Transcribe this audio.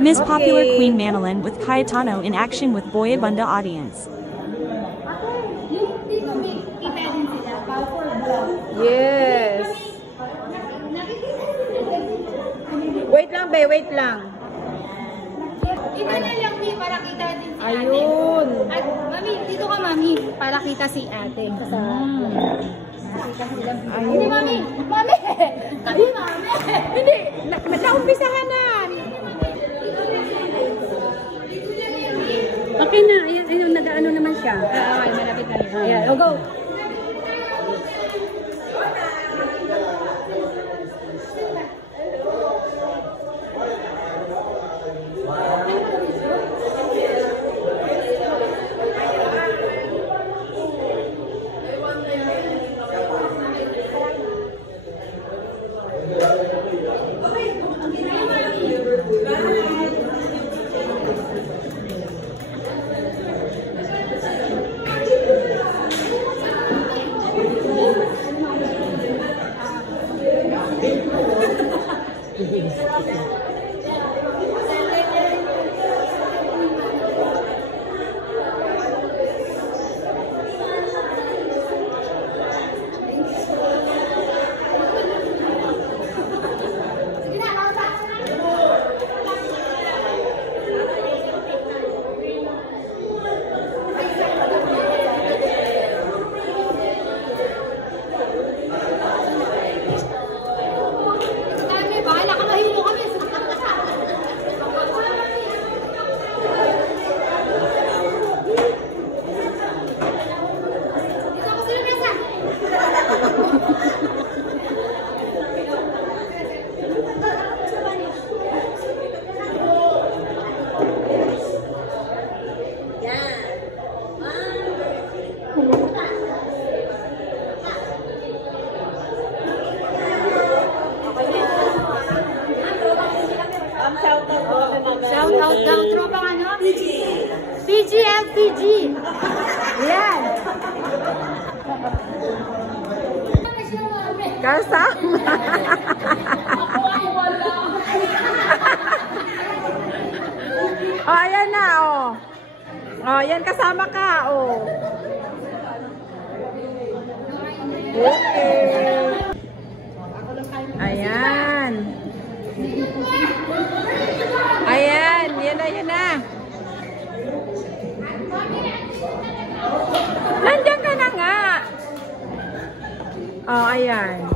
Miss Popular Queen Manilyn with Cayetano in action with Boy Abunda audience. Yes. Wait lang, be. Wait lang. Dito na lang, Mi, para kita din si Ayun. ate. At, Mami, dito ka, Mami, para kita si ate. Ayun. Hindi, Mami. Mami! Kami, Mami! Hindi. Naumpisahan na. Okay na. Ayun, nag-ano naman siya. Ay, malapit na rin. Ayan, oh, go. Shout out daw, tropang ano? PG, LPG. Yan. Kasama. Oh, ayan na, oh. Oh, yan kasama ka, oh. Okay. Ayan. Ayan, yan na, yan na. Nandiyan ka na nga. Oh, ayan.